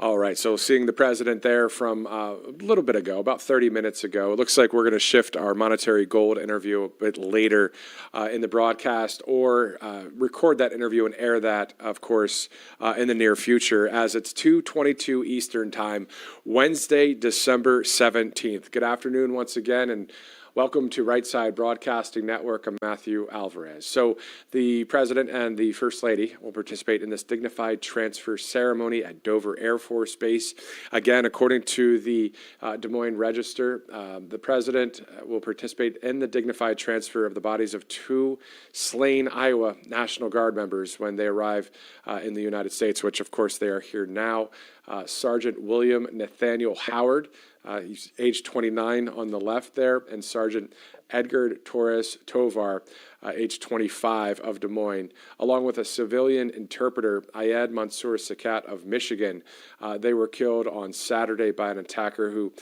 All right, so seeing the president there from a little bit ago, about 30 minutes ago. It looks like we're going to shift our monetary gold interview a bit later in the broadcast, or record that interview and air that, of course, in the near future, as it's 2:22 Eastern Time, Wednesday, December 17th. Good afternoon once again, and welcome to Right Side Broadcasting Network. I'm Matthew Alvarez. So the President and the First Lady will participate in this dignified transfer ceremony at Dover Air Force Base. Again, according to the Des Moines Register, the President will participate in the dignified transfer of the bodies of 2 slain Iowa National Guard members when they arrive in the United States, which of course they are here now. Sergeant William Nathaniel Howard, he's age 29 on the left there, and Sergeant Edgar Torres-Tovar, age 25 of Des Moines, along with a civilian interpreter, Ayad Mansoor Sakat of Michigan. They were killed on Saturday by an attacker who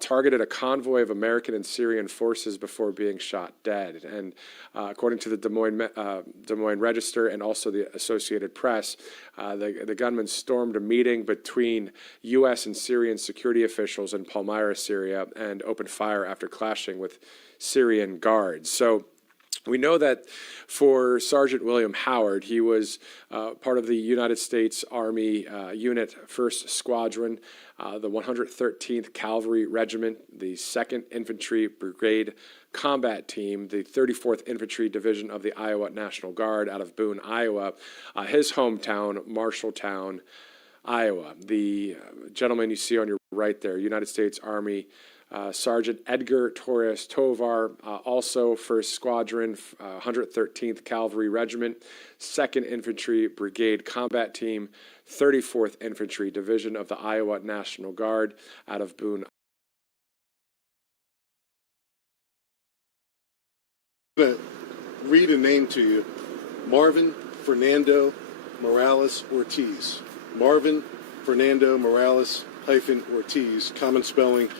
targeted a convoy of American and Syrian forces before being shot dead. And according to the Des Moines Register and also the Associated Press, the gunman stormed a meeting between U.S. and Syrian security officials in Palmyra, Syria, and opened fire after clashing with Syrian guards. So we know that for Sergeant William Howard, he was part of the United States Army Unit 1st Squadron, the 113th Cavalry Regiment, the 2nd Infantry Brigade Combat Team, the 34th Infantry Division of the Iowa National Guard out of Boone, Iowa, his hometown, Marshalltown, Iowa. The gentleman you see on your right there, United States Army Sergeant Edgar Torres-Tovar, also 1st Squadron, 113th Cavalry Regiment, 2nd Infantry Brigade Combat Team, 34th Infantry Division of the Iowa National Guard out of Boone. I'm going to read a name to you. Marvin Fernando Morales Ortiz. Marvin Fernando Morales Ortiz, common spelling,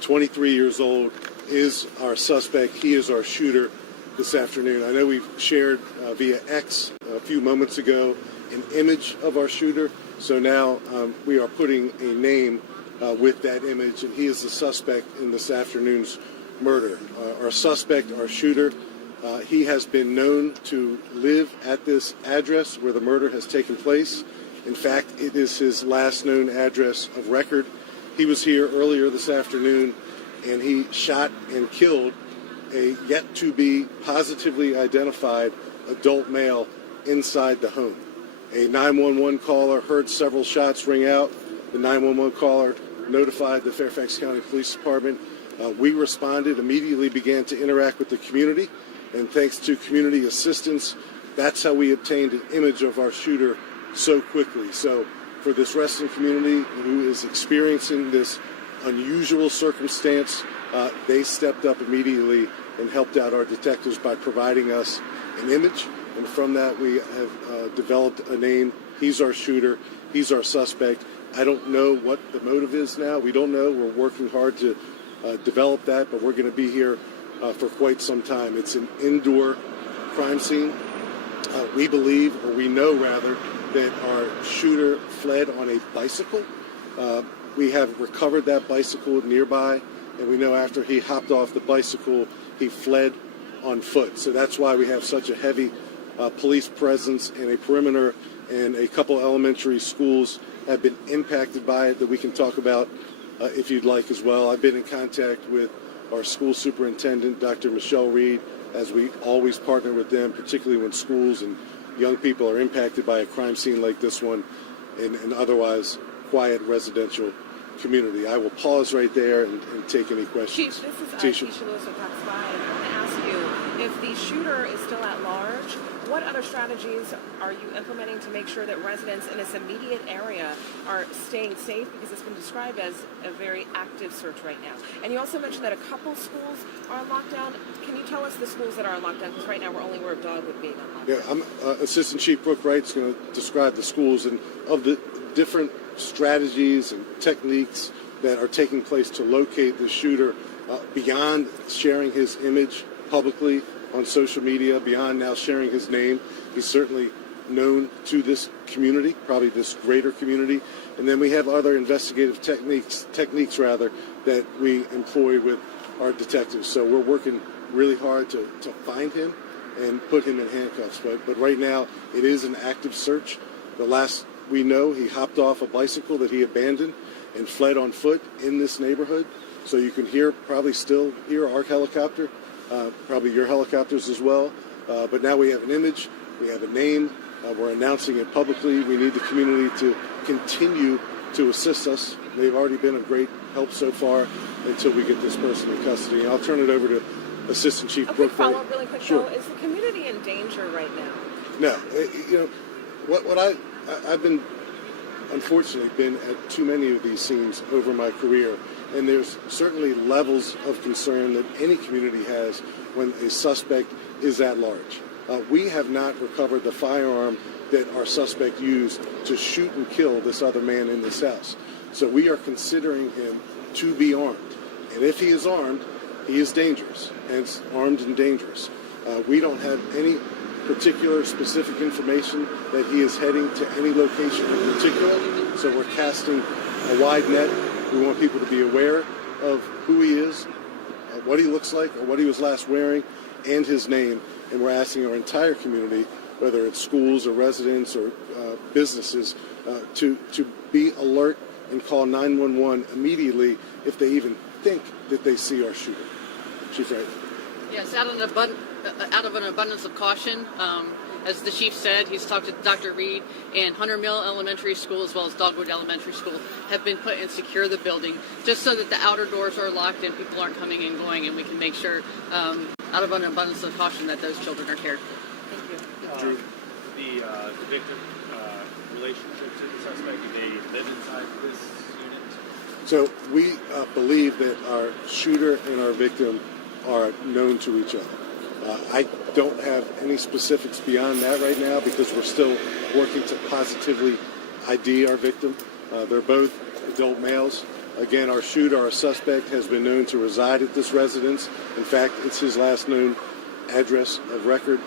23 years old, is our suspect. He is our shooter this afternoon. I know we've shared via X a few moments ago an image of our shooter, so now we are putting a name with that image, and he is the suspect in this afternoon's murder. Our suspect, our shooter, he has been known to live at this address where the murder has taken place. In fact, it is his last known address of record. He was here earlier this afternoon, and he shot and killed a yet-to-be positively identified adult male inside the home. A 911 caller heard several shots ring out. The 911 caller notified the Fairfax County Police Department. We responded, immediately began to interact with the community, and thanks to community assistance, that's how we obtained an image of our shooter so quickly. So for this Reston community who is experiencing this unusual circumstance, they stepped up immediately and helped out our detectives by providing us an image. And from that, we have developed a name. He's our shooter. He's our suspect. I don't know what the motive is now. We don't know. We're working hard to develop that, but we're going to be here for quite some time. It's an indoor crime scene. We believe, or we know rather, that our shooter fled on a bicycle. We have recovered that bicycle nearby, and we know after he hopped off the bicycle, he fled on foot. So that's why we have such a heavy police presence and a perimeter, and a couple elementary schools have been impacted by it that we can talk about if you'd like as well. I've been in contact with our school superintendent, Dr. Michelle Reed, as we always partner with them, particularly when schools and young people are impacted by a crime scene like this one in an otherwise quiet residential community. I will pause right there and take any questions. Chief, this is Tisha Lewis with Fox 5. I want to ask you, if the shooter is still at large, what other strategies are you implementing to make sure that residents in this immediate area are staying safe? Because it's been described as a very active search right now. And you also mentioned that a couple schools are on lockdown. Can you tell us the schools that are on lockdown? Because right now we're only aware of Dogwood being on lockdown. Yeah, Assistant Chief Brooke Wright's going to describe the schools and of the different strategies and techniques that are taking place to locate the shooter beyond sharing his image publicly on social media, beyond now sharing his name. He's certainly known to this community, probably this greater community. And then we have other investigative techniques that we employ with our detectives. So we're working really hard to find him and put him in handcuffs. But right now, it is an active search. The last we know, he hopped off a bicycle that he abandoned and fled on foot in this neighborhood. So you can probably still hear our helicopter, probably your helicopters as well. But now we have an image, we have a name, we're announcing it publicly. We need the community to continue to assist us. They've already been a great help so far until we get this person in custody. I'll turn it over to Assistant Chief Brooke. Follow up really quick, Sure. though. Is the community in danger right now? No, I've been, unfortunately, been at too many of these scenes over my career, and there's certainly levels of concern that any community has when a suspect is at large. We have not recovered the firearm that our suspect used to shoot and kill this other man in this house. So we are considering him to be armed. And if he is armed, he is dangerous, hence armed and dangerous. We don't have any particular specific information that he is heading to any location in particular. So we're casting a wide net. We want people to be aware of who he is, what he looks like, or what he was last wearing, and his name. And we're asking our entire community, whether it's schools or residents or businesses, to be alert and call 911 immediately if they even think that they see our shooter. Chief Wright. Yes, out of an abundance of caution, as the chief said, he's talked to Dr. Reed, and Hunter Mill Elementary School as well as Dogwood Elementary School have been put and secure the building just so that the outer doors are locked and people aren't coming and going, and we can make sure, out of an abundance of caution, that those children are cared for. Thank you. The victim relationship to the suspect, do they live inside this unit? So we believe that our shooter and our victim are known to each other. I don't have any specifics beyond that right now because we're still working to positively ID our victim. They're both adult males. Again, our shooter, our suspect, has been known to reside at this residence. In fact, it's his last known address of record.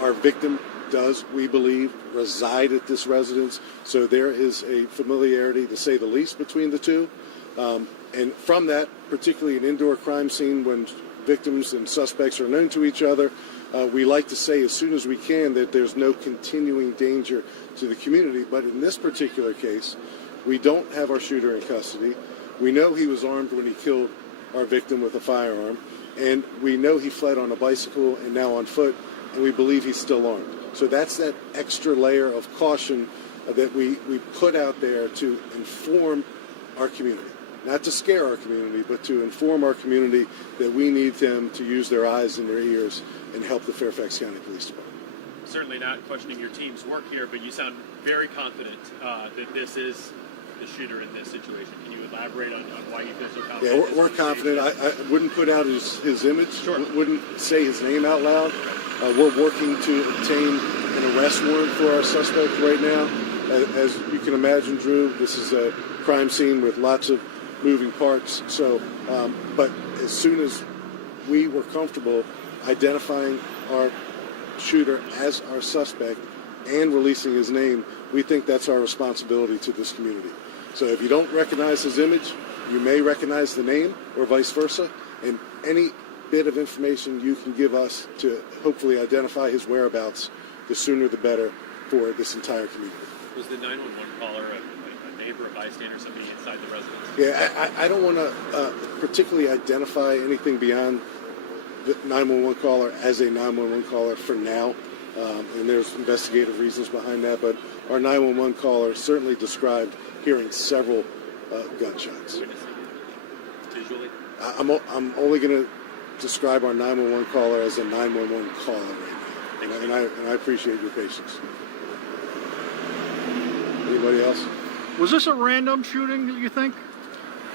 Our victim does, we believe, reside at this residence. So there is a familiarity, to say the least, between the two. And from that, particularly an indoor crime scene when victims and suspects are known to each other, we like to say as soon as we can that there's no continuing danger to the community. But in this particular case, we don't have our shooter in custody. We know he was armed when he killed our victim with a firearm, and we know he fled on a bicycle and now on foot, and we believe he's still armed. So that's that extra layer of caution that we put out there to inform our community. Not to scare our community, but to inform our community that we need them to use their eyes and their ears and help the Fairfax County Police Department. Certainly not questioning your team's work here, but you sound very confident that this is the shooter in this situation. Can you elaborate on why you feel so confident? Yeah, we're confident. I wouldn't put out his image, Sure. Wouldn't say his name out loud. We're working to obtain an arrest warrant for our suspect right now. As you can imagine, Drew, this is a crime scene with lots of moving parts. So, but as soon as we were comfortable identifying our shooter as our suspect and releasing his name, we think that's our responsibility to this community. So if you don't recognize his image, you may recognize the name or vice versa, and any bit of information you can give us to hopefully identify his whereabouts, the sooner the better for this entire community. Was the 911 caller a neighbor, a bystander, somebody inside the residence? Yeah, I don't want to particularly identify anything beyond the 911 caller as a 911 caller for now, and there's investigative reasons behind that, but our 911 caller certainly described hearing several gunshots. Visually? I'm only going to describe our 911 caller as a 911 caller right now, and I appreciate your patience. Anybody else? Was this a random shooting, do you think?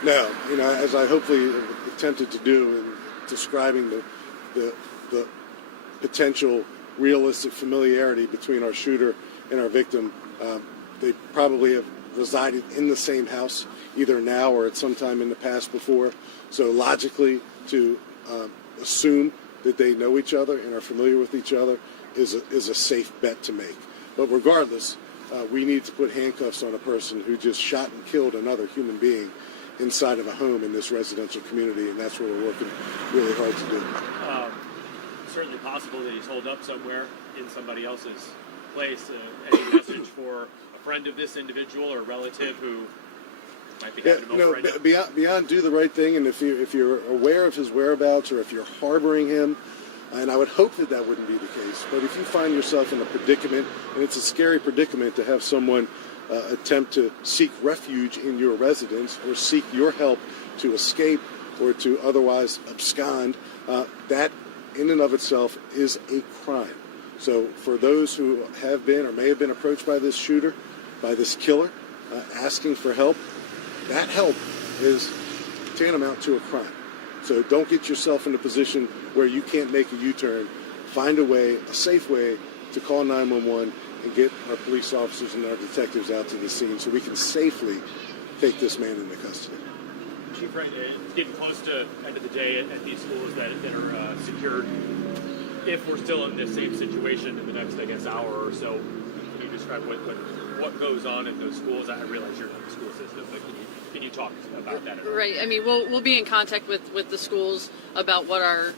No, as I hopefully attempted to do in describing the potential realistic familiarity between our shooter and our victim, they probably have resided in the same house, either now or at some time in the past before. So logically, to assume that they know each other and are familiar with each other is a safe bet to make. But regardless, we need to put handcuffs on a person who just shot and killed another human being inside of a home in this residential community, and that's what we're working really hard to do. Certainly possible that he's holed up somewhere in somebody else's place. Any message for a friend of this individual or a relative who might be having him over right now? Beyond do the right thing, and if you're aware of his whereabouts or if you're harboring him, and I would hope that that wouldn't be the case, but if you find yourself in a predicament, and it's a scary predicament to have someone attempt to seek refuge in your residence or seek your help to escape or to otherwise abscond, that in and of itself is a crime. So for those who have been or may have been approached by this shooter, by this killer, asking for help, that help is tantamount to a crime. So don't get yourself in a position where you can't make a U-turn. Find a way, a safe way, to call 911 and get our police officers and our detectives out to the scene so we can safely take this man into custody. Chief, right, it's getting close to end of the day at these schools that are secured. If we're still in this same situation in the next, I guess, hour or so, can you describe what goes on in those schools? I realize you're in the school system, but can you talk about that at all? Right. I mean, we'll be in contact with the schools about what our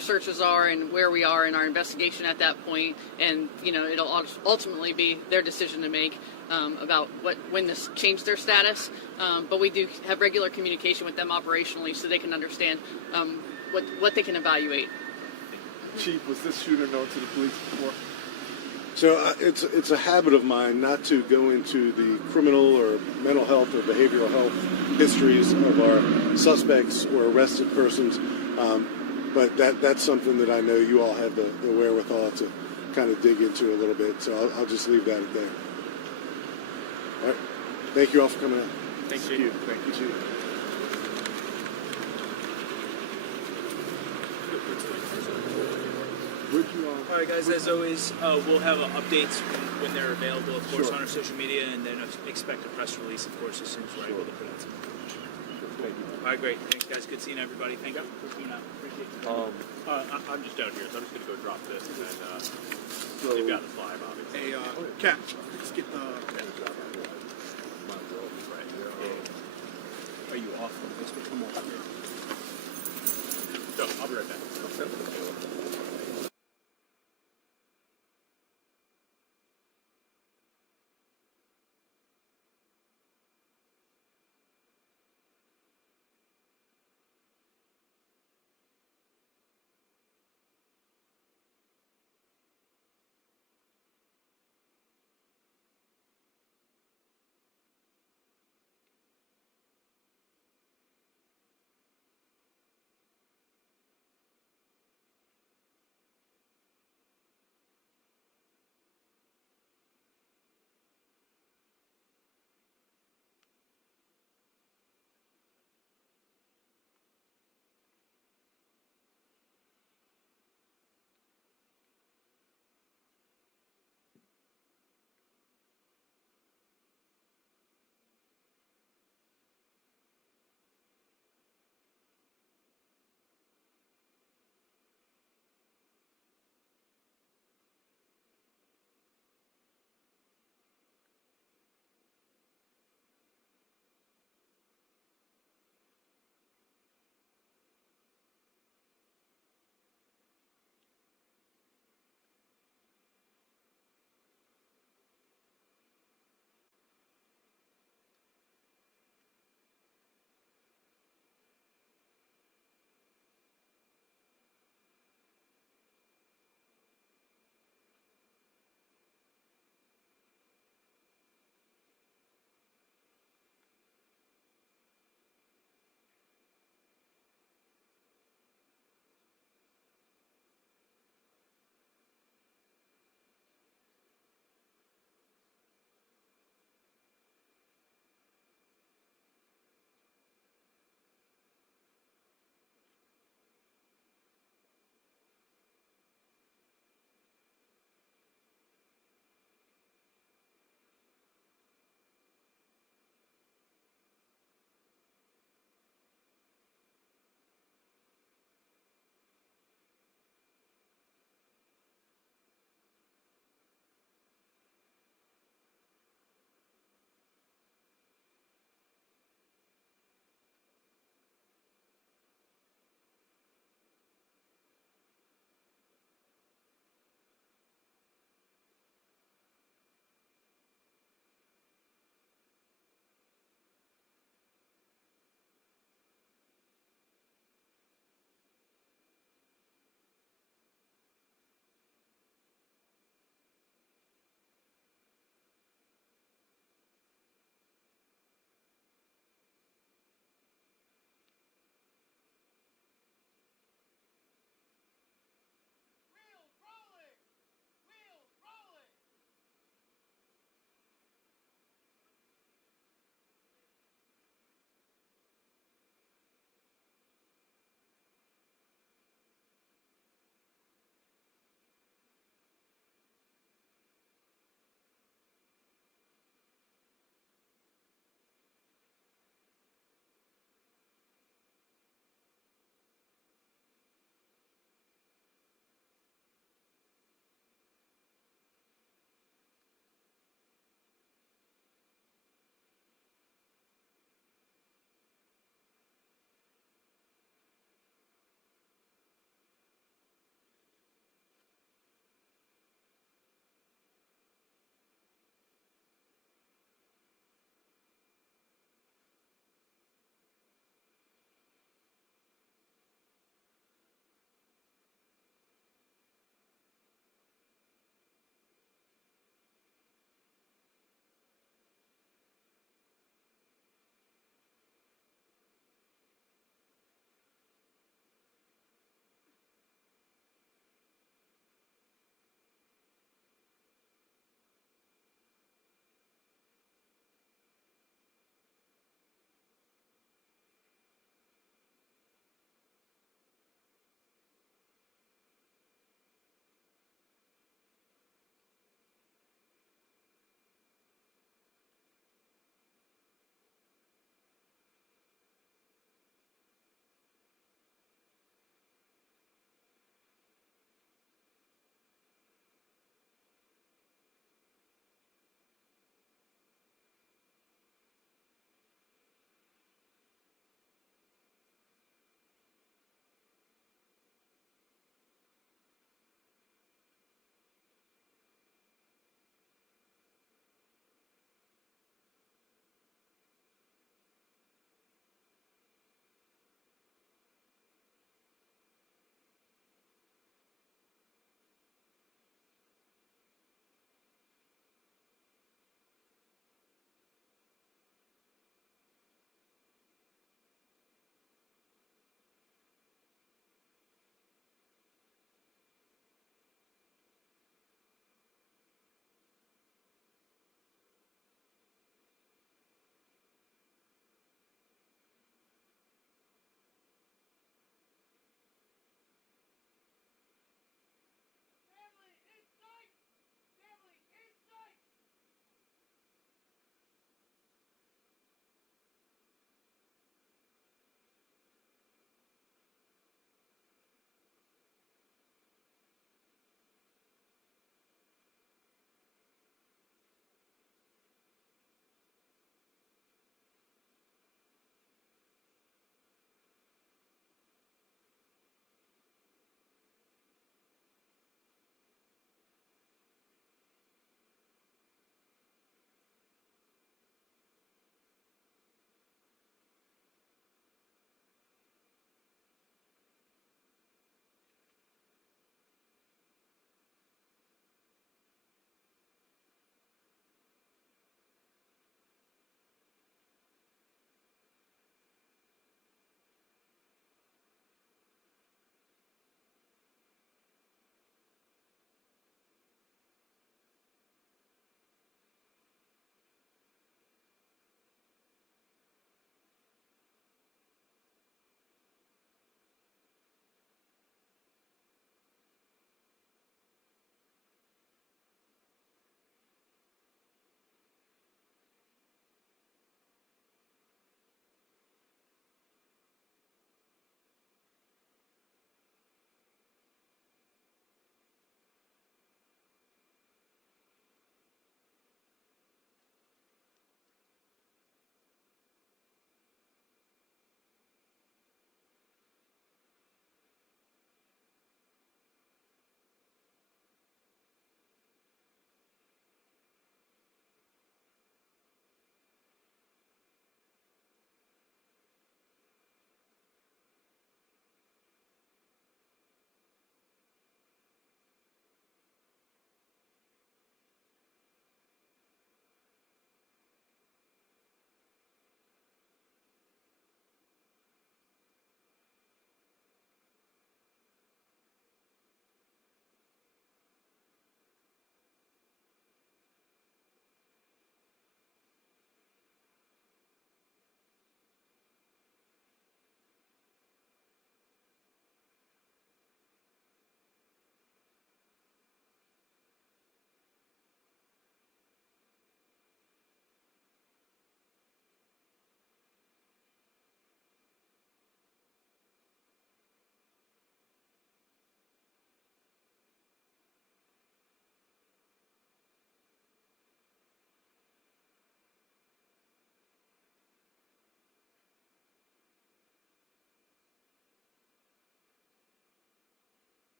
searches are and where we are in our investigation at that point, and it'll ultimately be their decision to make about when this changed their status. But we do have regular communication with them operationally, so they can understand what they can evaluate. Chief, was this shooter known to the police before? So it's a habit of mine not to go into the criminal or mental health or behavioral health histories of our suspects or arrested persons, but that's something that I know you all have the wherewithal to kind of dig into a little bit, so I'll just leave that at there. All right. Thank you all for coming out. Thank you. Thank you, Chief. All right, guys, as always, we'll have updates when they're available, of course, on our social media, and then expect a press release, of course, as soon as we're able to put out some information. All right, great. Thanks, guys. Good seeing everybody. Thank you for coming out. Appreciate it. I'm just down here, so I'm just going to go drop this, and then they've got the flag, obviously. Hey, Cap, let's get the... Are you off from this? Come on. So, I'll be right back.